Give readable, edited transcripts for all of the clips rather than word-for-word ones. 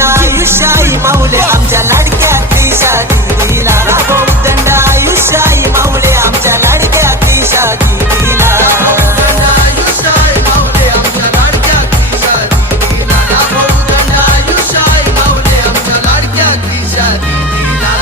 आयुष्याई माऊले आमच्या लाडक्या त्रिशा दिदीला राबो दंड आयुष्याई माऊले आमच्या लाडक्या त्रिशा दिदीला आयुष्याई माऊले आमच्या लाडक्या त्रिशा दिदीला राबो दंड आयुष्याई माऊले आमच्या लाडक्या त्रिशा दिदीला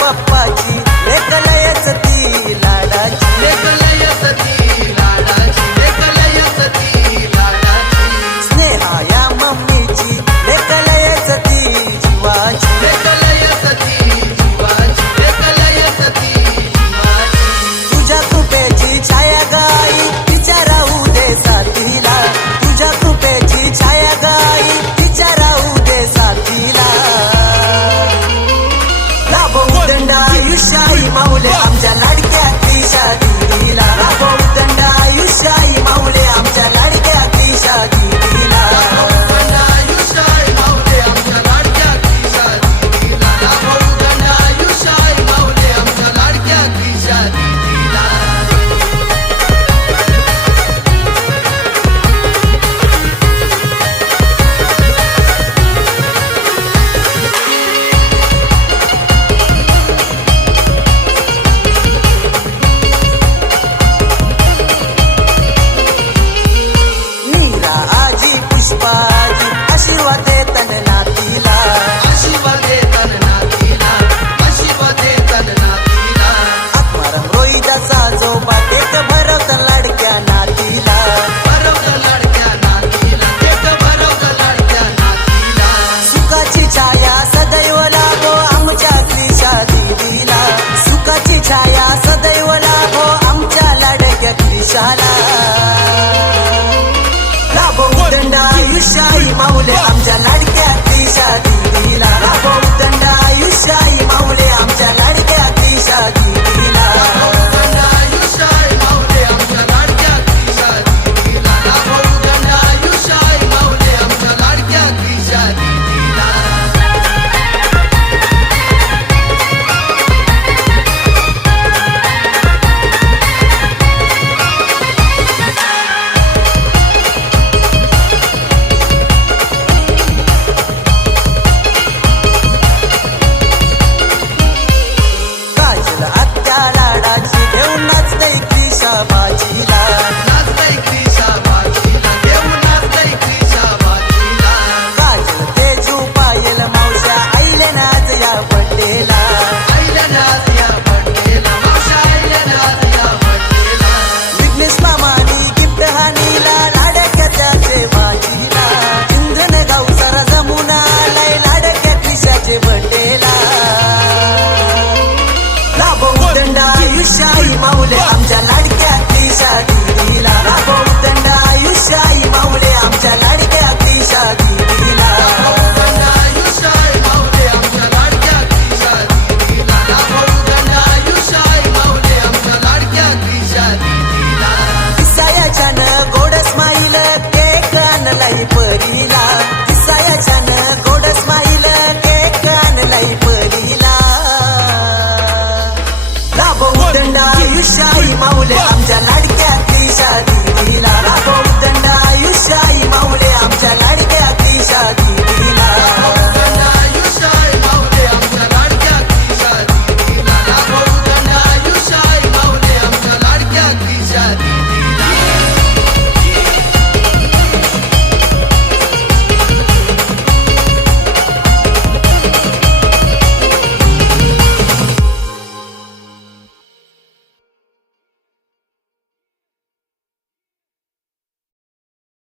पप्पाची लेकलयच ती लाडाची लेकलयच ती लाडाची लेकलयच ती लाडाची स्नेहा या मम्मीची लेकलयच ती जीवाची लेकलयच ती जीवाची लेकलयच ती जीवाची तुझ्या कृपेची छाया गाई तिच्या राहू दे साथीला तुझ्या कृपेची छाया गाई तिच्या राहू दे साथीला आयुष्याई माऊले आमच्या लाडक्या त्रिशा दिदीला राबो दंड आयुष्याई माऊले आमच्या लाडक्या त्रिशा दिदीला आयुष्याई माऊले आमच्या लाडक्या त्रिशा दिदीला राबो दंड आयुष्याई माऊले आमच्या लाडक्या त्रिशा दिदीला पुष्पाजी आशीर्वाद देतन नातीला आशीर्वाद देतन नातीला आशीर्वाद देतन नातीला आत्माराम रोहिदाचा जो बाटेक भरवत लाडक्या नातीला भरवत लाडक्या नातीला एक भरवत लाडक्या नातीला सुखाची छाया सदैव लाभो आमच्या त्रिशा दिदीला सुखाची छाया सदैव लाभो आमच्या लाडक्या त्रिशाला आयुष्याई माऊले आमच्या